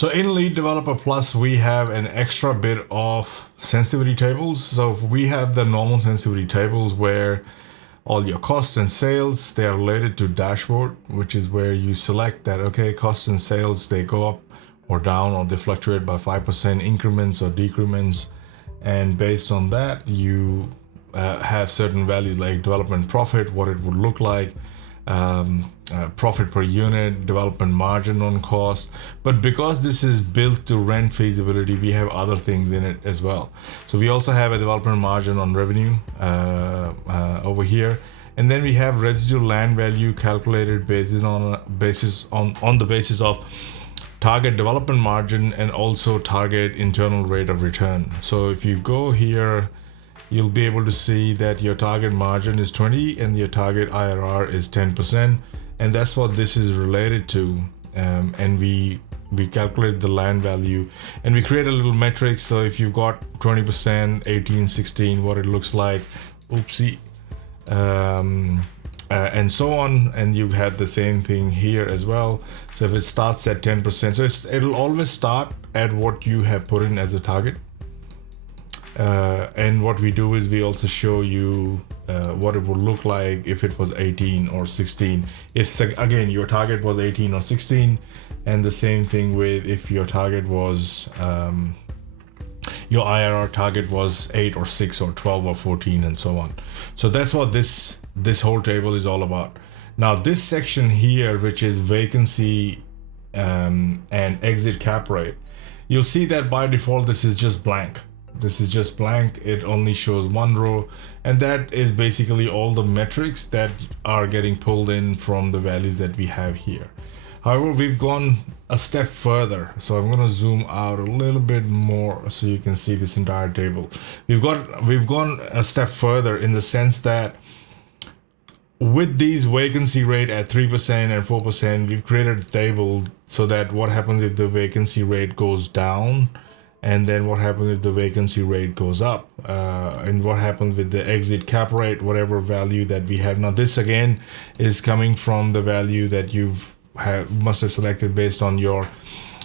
So in Lead Developer Plus, we have an extra bit of sensitivity tables. So we have the normal sensitivity tables where all your costs and sales, they are related to dashboard, which is where you select that, okay, costs and sales, they go up or down, or they fluctuate by 5% increments or decrements. And based on that, you have certain values like development profit, what it would look like, profit per unit, development margin on cost. But because this is built to rent feasibility, we have other things in it as well. So we also have a development margin on revenue over here. And then we have residual land value calculated on the basis of target development margin and also target internal rate of return. So if you go here, you'll be able to see that your target margin is 20 and your target IRR is 10%. And that's what this is related to. And we calculate the land value and we create a little metric. So if you've got 20%, 18, 16, what it looks like, oopsie, and so on. And you had the same thing here as well. So if it starts at 10%, so it'll always start at what you have put in as a target. And what we do is we also show you what it would look like if it was 18 or 16. If again your target was 18 or 16, and the same thing with if your target was your IRR target was 8 or 6 or 12 or 14 and so on. So that's what this whole table is all about. Now this section here, which is vacancy and exit cap rate, you'll see that by default this is just blank. This is just blank. It only shows one row, and that is basically all the metrics that are getting pulled in from the values that we have here. However, we've gone a step further. So I'm going to zoom out a little bit more so you can see this entire table. We've gone a step further in the sense that with these vacancy rate at 3% and 4%, we've created a table so that what happens if the vacancy rate goes down, and then what happens if the vacancy rate goes up, and what happens with the exit cap rate, whatever value that we have. Now this again is coming from the value that must have selected based on your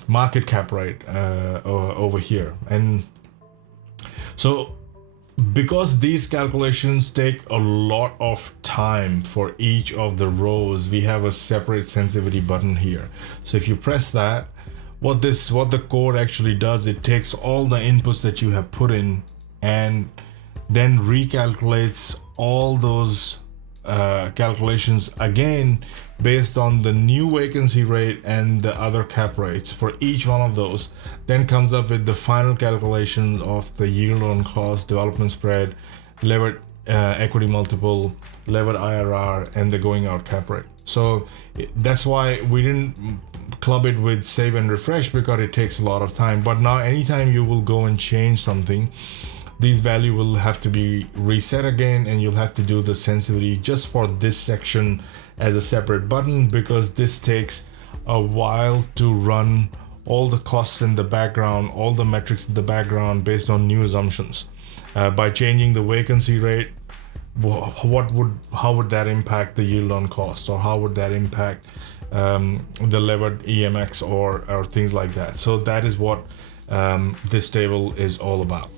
market cap rate over here. And so because these calculations take a lot of time for each of the rows, we have a separate sensitivity button here. So if you press that, what the code actually does, it takes all the inputs that you have put in and then recalculates all those calculations again based on the new vacancy rate and the other cap rates for each one of those, then comes up with the final calculation of the yield on cost, development spread, levered equity multiple, levered IRR, and the going out cap rate. So that's why we didn't club it with save and refresh, because it takes a lot of time. But now anytime you will go and change something, these value will have to be reset again, and you'll have to do the sensitivity just for this section as a separate button, because this takes a while to run all the costs in the background, all the metrics in the background based on new assumptions. By changing the vacancy rate, how would that impact the yield on cost, or how would that impact the levered EMX or things like that. So that is what this table is all about.